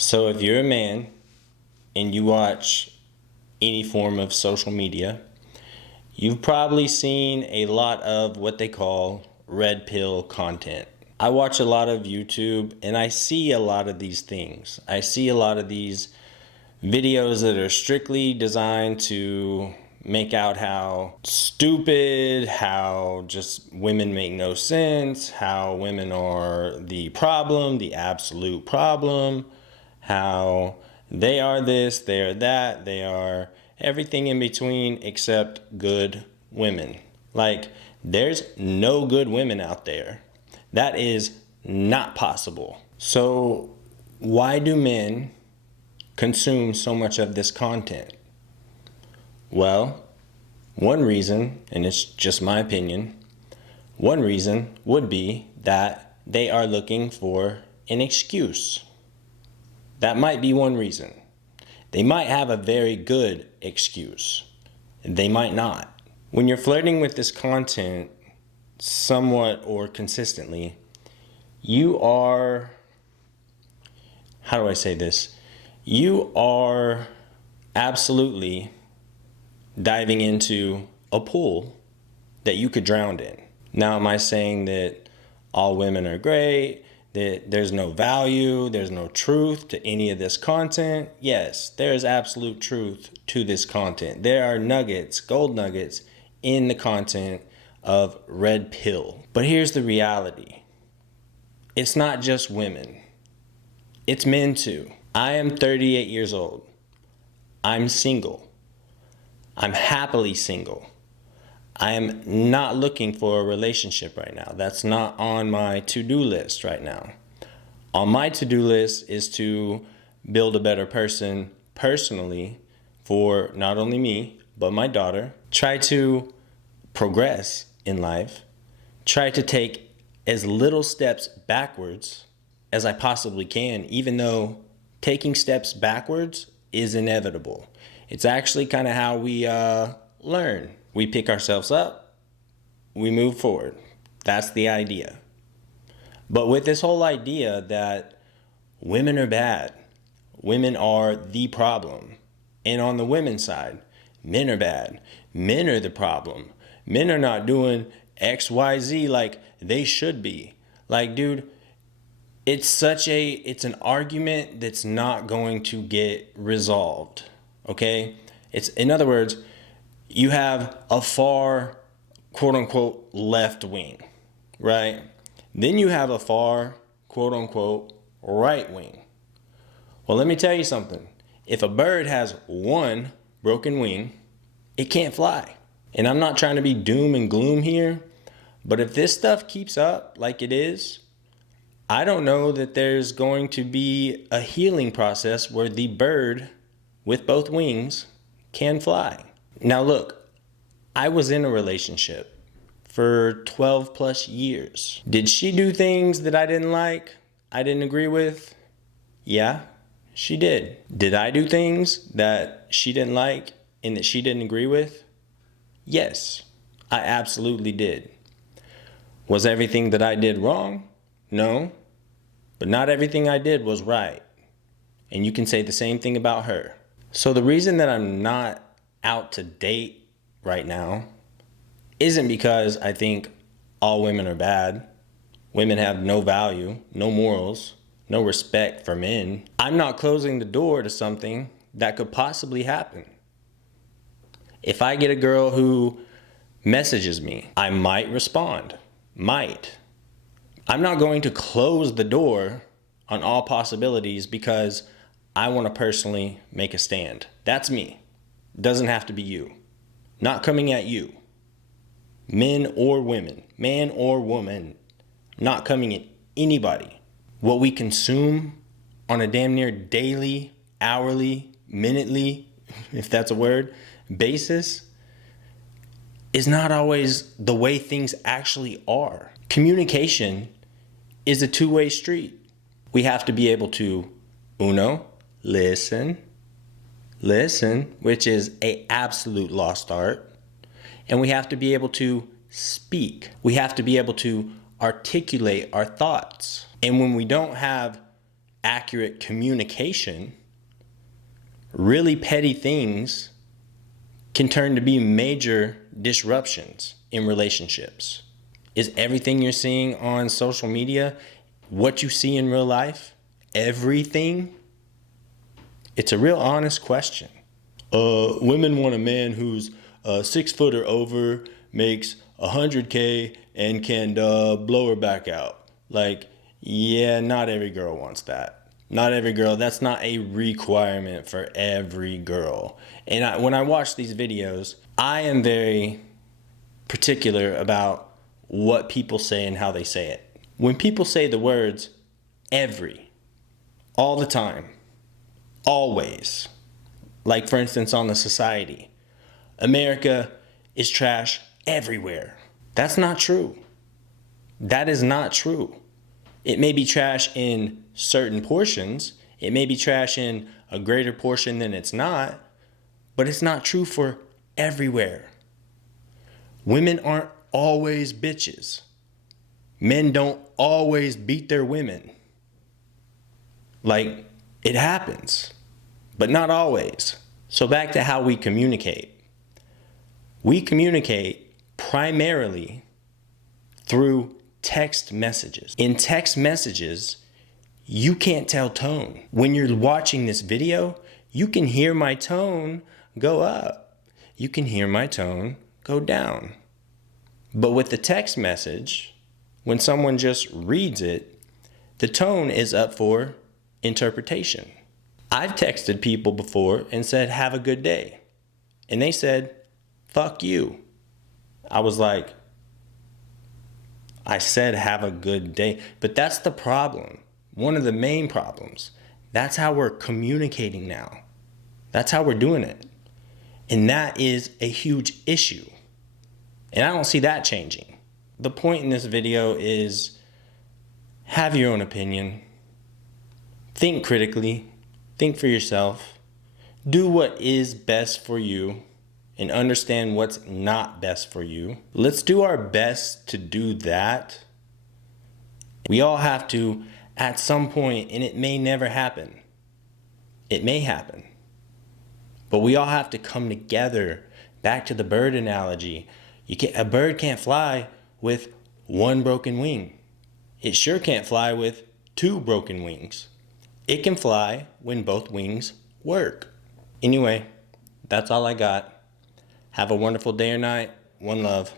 So if you're a man and you watch any form of social media, you've probably seen a lot of what they call red pill content. I watch a lot of YouTube and I see a lot of these things. I see a lot of these videos that are strictly designed to make out how stupid, how just women make no sense, how women are the problem, the absolute problem, how they are this, they are that, they are everything in between except good women. Like, there's no good women out there. That is not possible. So why do men consume so much of this content? Well, one reason, and it's just my opinion, one reason would be that they are looking for an excuse. That might be one reason. They might have a very good excuse. They might not. When you're flirting with this content somewhat or consistently, you are, how do I say this? You are absolutely diving into a pool that you could drown in. Now, am I saying that all women are great, that there's no value, there's no truth to any of this content? Yes, there is absolute truth to this content. There are nuggets, gold nuggets in the content of red pill. But here's the reality. It's not just women. It's men too. I am 38 years old. I'm single. I'm happily single. I am not looking for a relationship right now. That's not on my to-do list right now. On my to-do list is to build a better person personally for not only me, but my daughter. Try to progress in life. Try to take as little steps backwards as I possibly can, even though taking steps backwards is inevitable. It's actually kind of how we learn. We pick ourselves up, we move forward. That's the idea. But with this whole idea that women are bad, women are the problem, and on the women's side, men are bad, men are the problem, men are not doing X, Y, Z like they should be. Like, dude, it's an argument that's not going to get resolved. Okay? It's, in other words, you have a far, quote unquote, left wing, right? Then you have a far, quote unquote, right wing. Well, let me tell you something. If a bird has one broken wing, it can't fly. And I'm not trying to be doom and gloom here, but if this stuff keeps up like it is, I don't know that there's going to be a healing process where the bird with both wings can fly. Now look, I was in a relationship for 12 plus years. Did she do things that I didn't like, I didn't agree with? Yeah, she did. Did I do things that she didn't like and that she didn't agree with? Yes, I absolutely did. Was everything that I did wrong? No, but not everything I did was right. And you can say the same thing about her. So the reason that I'm not out to date right now isn't because I think all women are bad. Women have no value, no morals, no respect for men. I'm not closing the door to something that could possibly happen. If I get a girl who messages me, I might respond. Might. I'm not going to close the door on all possibilities because I want to personally make a stand. That's me. Doesn't have to be you. Not coming at you. Men or women. Man or woman. Not coming at anybody. What we consume on a damn near daily, hourly, minutely, if that's a word, basis is not always the way things actually are. Communication is a two-way street. We have to be able to, uno, listen, which is an absolute lost art. And we have to be able to speak. We have to be able to articulate our thoughts. And when we don't have accurate communication, really petty things can turn to be major disruptions in relationships. Is everything you're seeing on social media what you see in real life? Everything? It's a real honest question. Women want a man who's 6 foot or over, makes 100K, and can blow her back out. Like, yeah, not every girl wants that. Not every girl. That's not a requirement for every girl. And when I watch these videos, I am very particular about what people say and how they say it. When people say the words every, all the time, always, like for instance on the society, America is trash everywhere. That's not true. That is not true. It may be trash in certain portions. It may be trash in a greater portion than it's not, but it's not true for everywhere. Women aren't always bitches. Men don't always beat their women. Like, it happens, but not always. So back to how we communicate. We communicate primarily through text messages. In text messages, you can't tell tone. When you're watching this video, you can hear my tone go up. You can hear my tone go down. But with the text message, when someone just reads it, the tone is up for interpretation. I've texted people before and said, have a good day. And they said, fuck you. I was like, I said, have a good day. But that's the problem. One of the main problems. That's how we're communicating now. That's how we're doing it. And that is a huge issue. And I don't see that changing. The point in this video is have your own opinion. Think critically. Think for yourself. Do what is best for you and understand what's not best for you. Let's do our best to do that. We all have to at some point, and it may never happen. It may happen. But we all have to come together. Back to the bird analogy. A bird can't fly with one broken wing. It sure can't fly with 2 broken wings. It can fly when both wings work. Anyway, that's all I got. Have a wonderful day or night. One love.